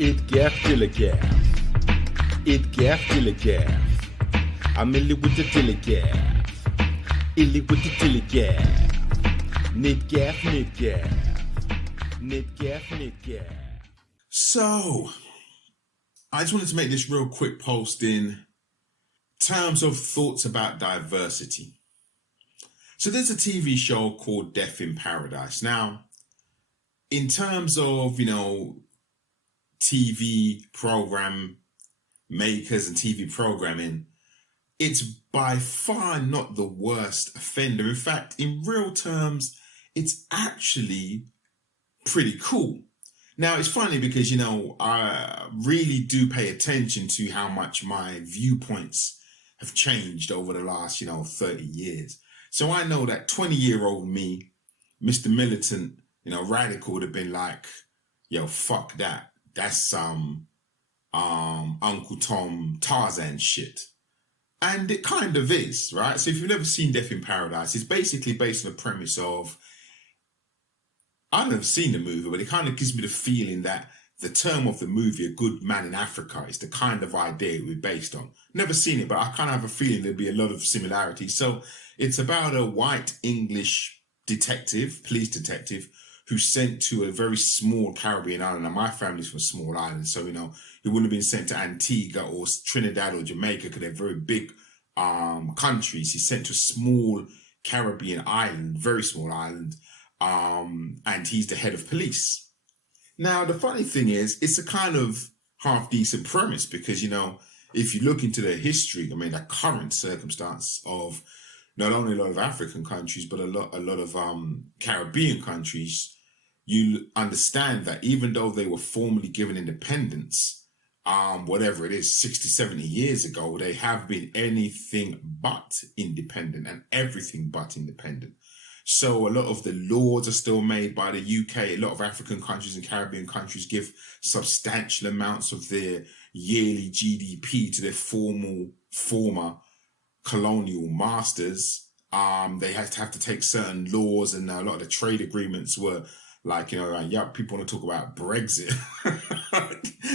Et gaff til a gaff. Et gaff til a gaff. I'm in with the till a gaff. Illy with the till a gaff. Knit gaff, knit gaff. Knit gaff, knit gaff. So, I just wanted to make this real quick post in terms of thoughts about diversity. So there's a TV show called Death in Paradise. Now, in terms of, TV program makers and TV programming, it's by far not the worst offender. In fact, in real terms, it's actually pretty cool. Now, it's funny because, I really do pay attention to how much my viewpoints have changed over the last, 30 years. So I know that 20-year-old me, Mr. Militant, radical would have been like, yo, fuck that. That's some Uncle Tom Tarzan shit. And it kind of is, right? So if you've never seen Death in Paradise, it's basically based on the premise of, I've never seen the movie, but it kind of gives me the feeling that the term of the movie, A Good Man in Africa, is the kind of idea it would be based on. Never seen it, but I kind of have a feeling there'd be a lot of similarities. So it's about a white English detective, police detective, who's sent to a very small Caribbean island. Now, my family's from a small island, so, he wouldn't have been sent to Antigua or Trinidad or Jamaica because they're very big countries. He's sent to a small Caribbean island, very small island, and he's the head of police. Now, the funny thing is, it's a kind of half-decent premise because, if you look into the history, the current circumstance of not only a lot of African countries, but a lot of Caribbean countries, you understand that even though they were formally given independence, whatever it is, 60, 70 years ago, they have been anything but independent and everything but independent. So a lot of the laws are still made by the UK. A lot of African countries and Caribbean countries give substantial amounts of their yearly GDP to their former colonial masters. They have to take certain laws, and a lot of the trade agreements were like, people want to talk about Brexit.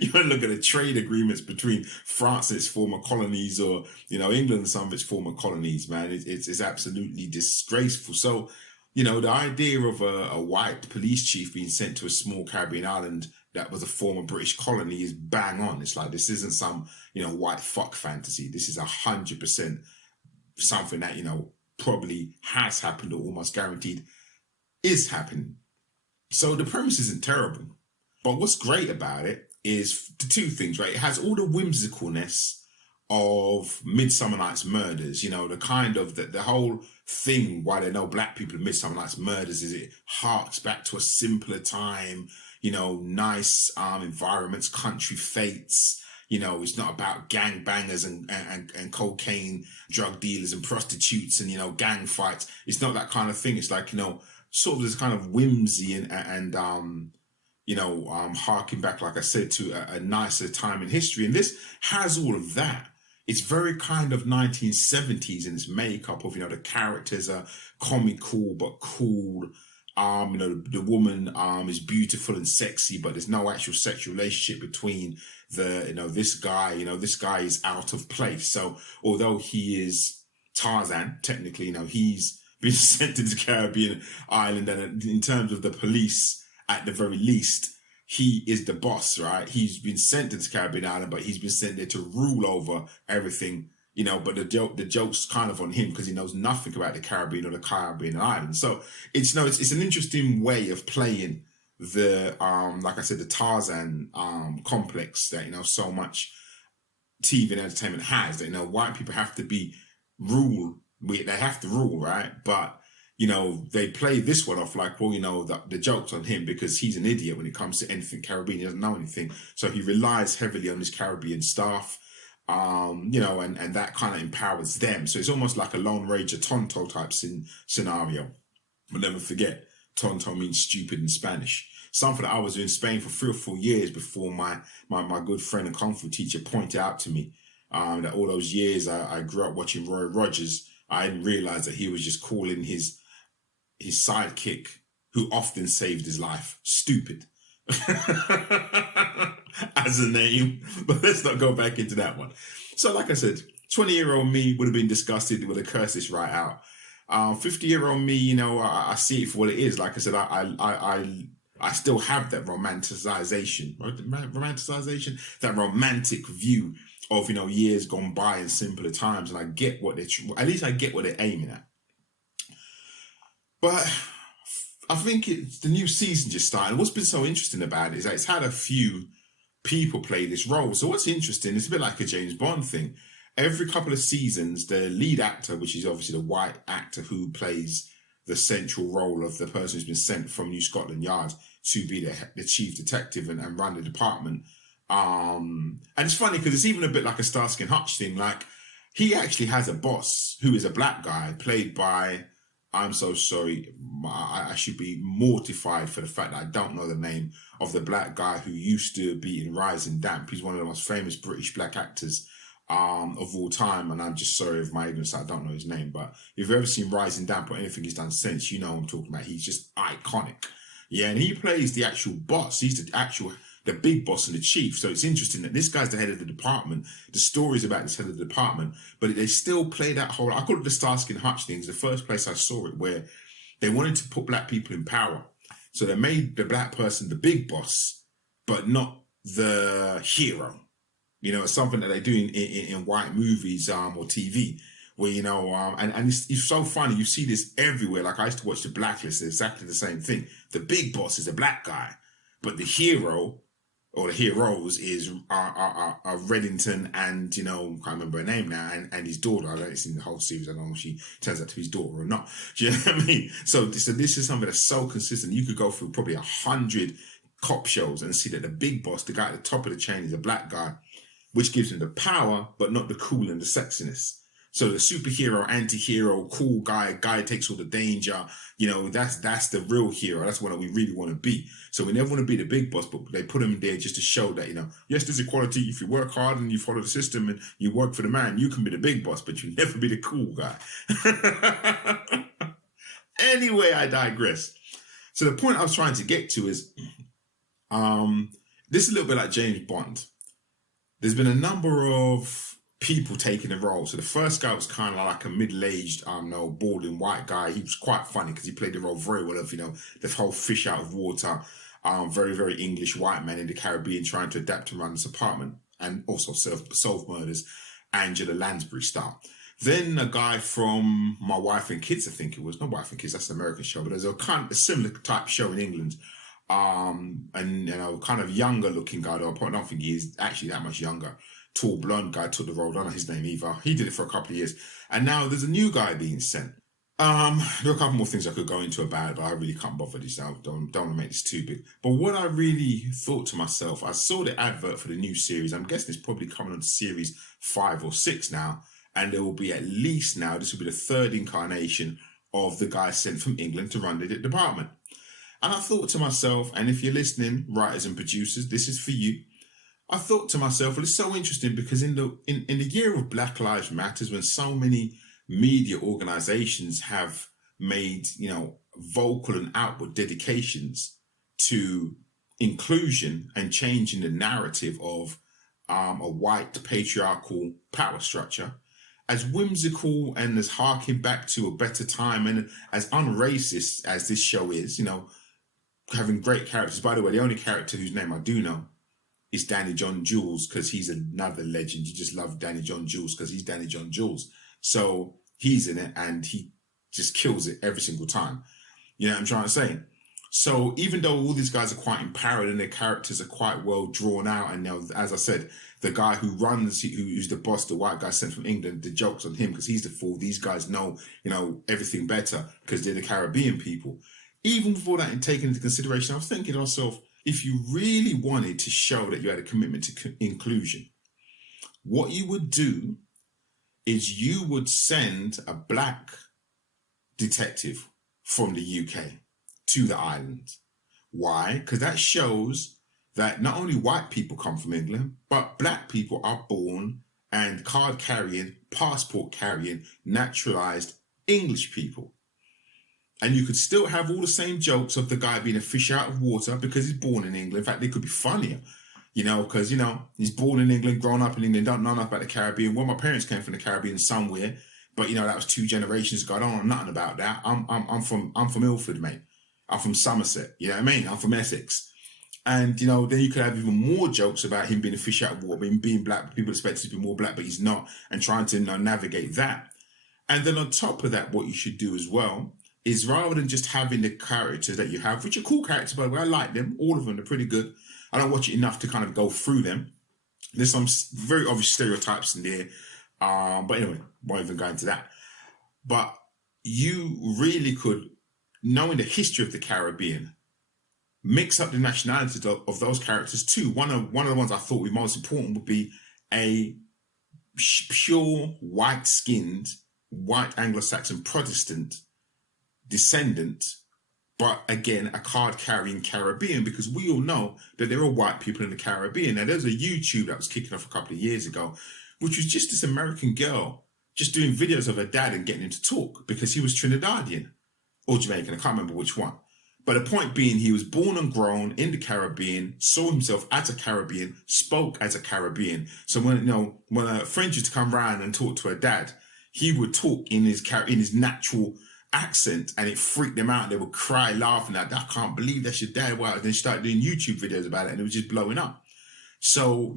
You want to look at the trade agreements between France and its former colonies, or, England and some of its former colonies, man. It's absolutely disgraceful. So, the idea of a white police chief being sent to a small Caribbean island that was a former British colony is bang on. It's like, this isn't some, white fuck fantasy. This is 100% something that, probably has happened or almost guaranteed is happening. So the premise isn't terrible. But what's great about it is the two things, right? It has all the whimsicalness of Midsummer Night's Murders, the kind of, the whole thing why there are no black people in Midsummer Night's Murders is it harks back to a simpler time, nice environments, country fates. It's not about gangbangers and cocaine, drug dealers and prostitutes and, gang fights. It's not that kind of thing. It's like, sort of this kind of whimsy and harking back, like I said, to a nicer time in history. And this has all of that. It's very kind of 1970s in its makeup of, the characters are comical but cool. The woman is beautiful and sexy, but there's no actual sexual relationship between this guy. This guy is out of place. So although he is Tarzan, technically, he's been sent to the Caribbean island, and in terms of the police, at the very least, he is the boss, right? He's been sent to the Caribbean island, but he's been sent there to rule over everything. But the joke's kind of on him because he knows nothing about the Caribbean or the Caribbean island. So it's an interesting way of playing the like I said, the Tarzan complex that so much TV and entertainment has. That white people have to be they have to rule, right? But they play this one off like, well, the joke's on him because he's an idiot when it comes to anything Caribbean. He doesn't know anything, so he relies heavily on his Caribbean staff. And that kind of empowers them. So it's almost like a Lone Ranger Tonto type scenario. But never forget, Tonto means stupid in Spanish. Something that I was in Spain for 3 or 4 years before my good friend and Kung Fu teacher pointed out to me that all those years I grew up watching Roy Rogers, I didn't realize that he was just calling his sidekick, who often saved his life, stupid. as a name, but let's not go back into that one. So like I said, 20-year-old me would have been disgusted, would have cursed this right out. 50-year-old me, you know, I see it for what it is. Like I said, I still have that romanticization, that romantic view of, you know, years gone by and simpler times, and I get what at least I get what they're aiming at. But I think the new season just started. What's been so interesting about it is that it's had a few people play this role. So what's interesting, it's a bit like a James Bond thing. Every couple of seasons, the lead actor, which is obviously the white actor who plays the central role of the person who's been sent from New Scotland Yard to be the chief detective and run the department. And it's funny because it's even a bit like a Starsky and Hutch thing. Like, he actually has a boss who is a black guy played by, I'm so sorry, I should be mortified for the fact that I don't know the name of the black guy who used to be in Rising Damp. He's one of the most famous British black actors of all time, and I'm just sorry of my ignorance, I don't know his name, but if you've ever seen Rising Damp or anything he's done since, you know what I'm talking about. He's just iconic. Yeah, and he plays the actual boss. He's the big boss and the chief. So it's interesting that this guy's the head of the department. The story's about this head of the department, but they still play that whole, I call it the Starsky and Hutch thing. It's the first place I saw it, where they wanted to put black people in power. So they made the black person the big boss, but not the hero. You know, it's something that they do in white movies or TV, where, you know, and it's so funny. You see this everywhere. Like, I used to watch The Blacklist. It's exactly the same thing. The big boss is a black guy, but the hero or the heroes are Reddington and, you know, I can't remember her name now, and his daughter. I don't see the whole series. I don't know if she turns out to be his daughter or not. Do you know what I mean? So this is something that's so consistent. You could go through probably 100 cop shows and see that the big boss, the guy at the top of the chain, is a black guy, which gives him the power, but not the cool and the sexiness. So the superhero, anti-hero, cool guy takes all the danger, you know, that's the real hero. That's what we really want to be. So we never want to be the big boss, but they put him there just to show that, you know, yes, there's equality. If you work hard and you follow the system and you work for the man, you can be the big boss, but you never be the cool guy. Anyway, I digress. So the point I was trying to get to is, this is a little bit like James Bond. There's been a number of people taking the role. So the first guy was kind of like a middle-aged, balding white guy. He was quite funny because he played the role very well of, you know, the whole fish out of water, very, very English white man in the Caribbean trying to adapt and run this apartment and also solve murders, Angela Lansbury style. Then a guy from My Wife and Kids, I think it was, not Wife and Kids, that's an American show, but there's a similar type show in England. And, you know, kind of younger looking guy, though I don't think he's actually that much younger. Tall blonde guy took the role. I don't know his name either. He did it for a couple of years, and now there's a new guy being sent. There are a couple more things I could go into about it, but I really can't bother this now. Don't want to make this too big. But what I really thought to myself, I saw the advert for the new series. I'm guessing it's probably coming on to series 5 or 6 now, and there will be at least now, this will be the third incarnation of the guy sent from England to run the department. And I thought to myself, and if you're listening, writers and producers, this is for you. I thought to myself, well, it's so interesting because in the year of Black Lives Matters, when so many media organizations have made, you know, vocal and outward dedications to inclusion and changing the narrative of a white patriarchal power structure, as whimsical and as harking back to a better time and as unracist as this show is, you know, having great characters. By the way, the only character whose name I do know is Danny John Jules, because he's another legend. You just love Danny John Jules because he's Danny John Jules. So he's in it and he just kills it every single time. You know what I'm trying to say? So even though all these guys are quite empowered and their characters are quite well drawn out, and now, as I said, the guy who runs, who's the boss, the white guy sent from England, the joke's on him because he's the fool. These guys know, you know, everything better because they're the Caribbean people. Even before that, and taking into consideration, I was thinking to myself, if you really wanted to show that you had a commitment to inclusion, what you would do is you would send a black detective from the UK to the island. Why? Because that shows that not only white people come from England, but black people are born and card-carrying, passport-carrying, naturalized English people. And you could still have all the same jokes of the guy being a fish out of water because he's born in England. In fact, they could be funnier. because, he's born in England, grown up in England, don't know enough about the Caribbean. Well, my parents came from the Caribbean somewhere, but, that was 2 generations ago. I don't know nothing about that. I'm from Ilford, mate. I'm from Somerset, you know what I mean? I'm from Essex. And, then you could have even more jokes about him being a fish out of water, being black. People expect him to be more black, but he's not, and trying to navigate that. And then on top of that, what you should do as well is, rather than just having the characters that you have, which are cool characters, by the way, I like them. All of them are pretty good. I don't watch it enough to kind of go through them. There's some very obvious stereotypes in there. But anyway, won't even go into that. But you really could, knowing the history of the Caribbean, mix up the nationalities of those characters too. One of the ones I thought would be most important would be a pure white-skinned, white Anglo-Saxon Protestant descendant, but again, a card-carrying Caribbean, because we all know that there are white people in the Caribbean. Now, there's a YouTube that was kicking off a couple of years ago, which was just this American girl just doing videos of her dad and getting him to talk, because he was Trinidadian or Jamaican. I can't remember which one. But the point being, he was born and grown in the Caribbean, saw himself as a Caribbean, spoke as a Caribbean. So when a friend used to come round and talk to her dad, he would talk in his natural accent, and it freaked them out. They would cry, laughing at that. I can't believe that's your dad. Wow. And then started doing YouTube videos about it, and it was just blowing up. So,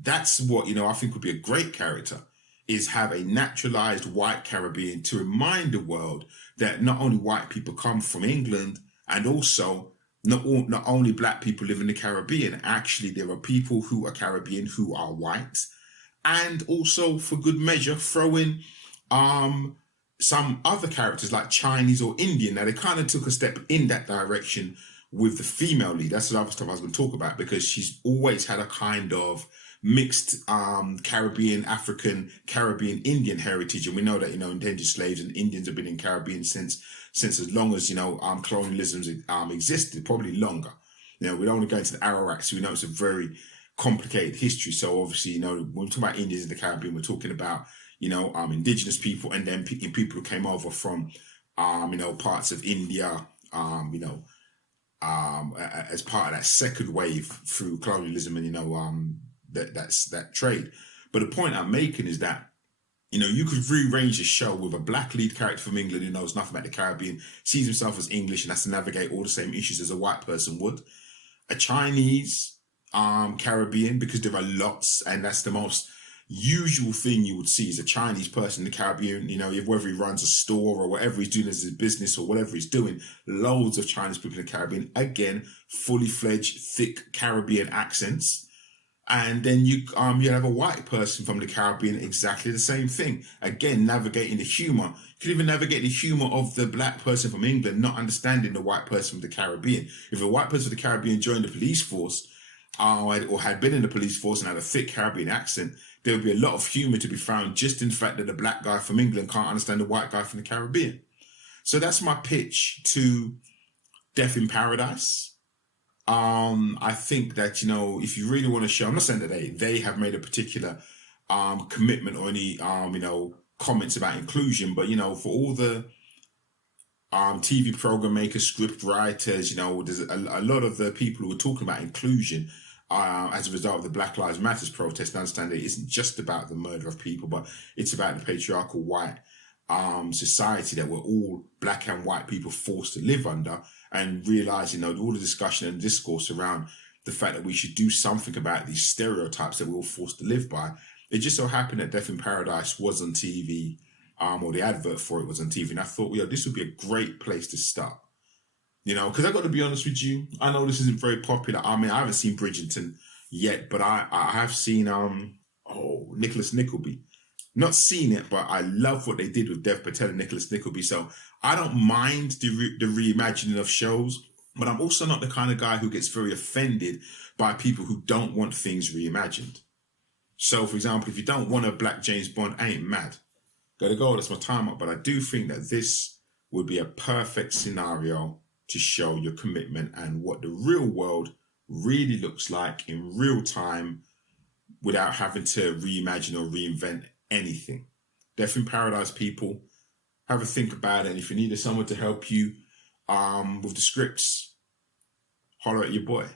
that's what, I think would be a great character, is have a naturalized white Caribbean to remind the world that not only white people come from England, and also not only black people live in the Caribbean. Actually, there are people who are Caribbean who are white, and also, for good measure, throw in some other characters like Chinese or Indian. Now, they kind of took a step in that direction with the female lead. That's the other stuff I was going to talk about, because she's always had a kind of mixed Caribbean, African, Caribbean, Indian heritage. And we know that, endangered slaves and Indians have been in Caribbean since as long as, colonialism existed, probably longer. We don't want to go into the Arawaks, so we know it's a very complicated history. So obviously, when we talk about Indians in the Caribbean, we're talking about, indigenous people, and then people who came over from, parts of India, as part of that second wave through colonialism and, that trade. But the point I'm making is that, you could rearrange the show with a black lead character from England who knows nothing about the Caribbean, sees himself as English, and has to navigate all the same issues as a white person would. A Chinese Caribbean, because there are lots, and that's the most usual thing you would see, is a Chinese person in the Caribbean, whether he runs a store or whatever he's doing as his business or whatever he's doing, loads of Chinese people in the Caribbean, again, fully fledged, thick Caribbean accents. And then you have a white person from the Caribbean, exactly the same thing. Again, navigating the humor. You could even navigate the humor of the black person from England, not understanding the white person from the Caribbean. If a white person from the Caribbean joined the police force, or had been in the police force and had a thick Caribbean accent, there would be a lot of humor to be found just in the fact that the black guy from England can't understand the white guy from the Caribbean. So that's my pitch to Death in Paradise. I think that, if you really want to show, I'm not saying that they have made a particular commitment or any, comments about inclusion, but, for all the TV program makers, script writers, there's a lot of the people who are talking about inclusion as a result of the Black Lives Matter protest, understand that it isn't just about the murder of people, but it's about the patriarchal white society that we're all black and white people forced to live under, and realizing, all the discussion and discourse around the fact that we should do something about these stereotypes that we're all forced to live by. It just so happened that Death in Paradise was on TV, or the advert for it was on TV, and I thought, this would be a great place to start. Because I got to be honest with you, I know this isn't very popular. I mean, I haven't seen Bridgerton yet, but I have seen Nicholas Nickleby. Not seen it, but I love what they did with Dev Patel and Nicholas Nickleby. So I don't mind the reimagining of shows, but I'm also not the kind of guy who gets very offended by people who don't want things reimagined. So, for example, if you don't want a black James Bond, I ain't mad. Gotta go, that's my time up. But I do think that this would be a perfect scenario to show your commitment and what the real world really looks like in real time without having to reimagine or reinvent anything. Death in Paradise, people, have a think about it. And if you needed someone to help you with the scripts, holler at your boy.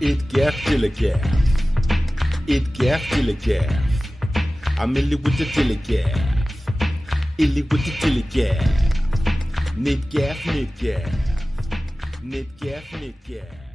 Et gaff til a gaff. Et gaff til a gaff. I'm illy with the till a gaff. Illy with the till a gaff. Nit gaff, nit gaff. Nit gaff, nit gaff.